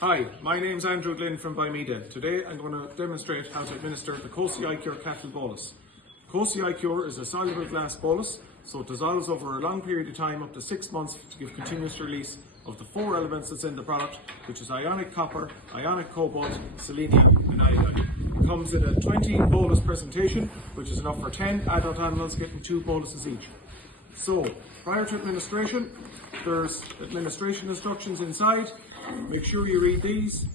Hi, my name is Andrew Glynn from Bimeda. Today I'm going to demonstrate how to administer the Coseicure cattle bolus. Coseicure is a soluble glass bolus, so it dissolves over a long period of time, up to 6 months, to give continuous release of the 4 elements that's in the product, which is ionic copper, ionic cobalt, selenium and iodine. It comes in a 20 bolus presentation, which is enough for 10 adult animals getting 2 boluses each. So, prior to administration, there's administration instructions inside. Make sure you read these.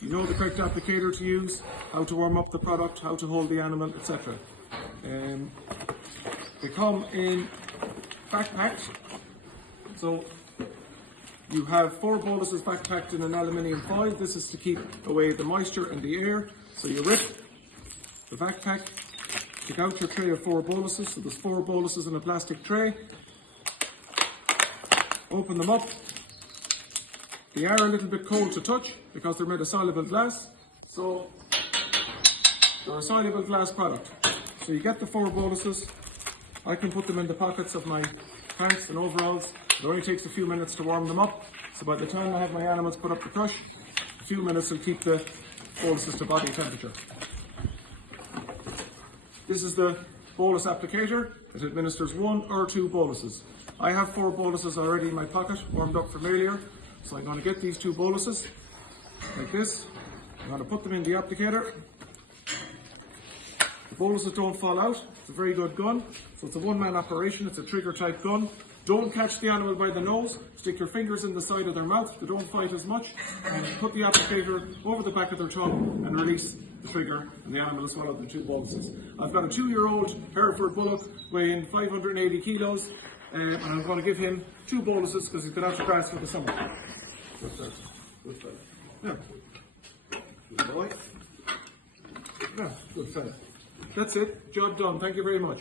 You know the correct applicator to use, how to warm up the product, how to hold the animal, etc. They come in backpacked. So you have 4 boluses backpacked in an aluminium foil. This is to keep away the moisture and the air. So you rip the backpack, take out your tray of 4 boluses. So there's 4 boluses in a plastic tray. Open them up. They are a little bit cold to touch because they're made of soluble glass. So they're a soluble glass product. So you get the 4 boluses. I can put them in the pockets of my pants and overalls. It only takes a few minutes to warm them up. So by the time I have my animals put up the crush, a few minutes will keep the boluses to body temperature. This is the bolus applicator. It administers 1 or 2 boluses. I have 4 boluses already in my pocket, warmed up from earlier. So I'm going to get these 2 boluses, like this. I'm going to put them in the applicator. The boluses don't fall out. It's a very good gun. So it's a one-man operation. It's a trigger-type gun. Don't catch the animal by the nose. Stick your fingers in the side of their mouth. They don't fight as much. And put the applicator over the back of their tongue and release the trigger, and the animal will swallow the 2 boluses. I've got a 2-year-old Hereford bullock weighing 580 kilos. And I'm going to give him 2 boluses because he's been out to grass for the summer. Good fella. Good fella. Yeah. Good boy. Yeah, good fella. That's it. Job done. Thank you very much.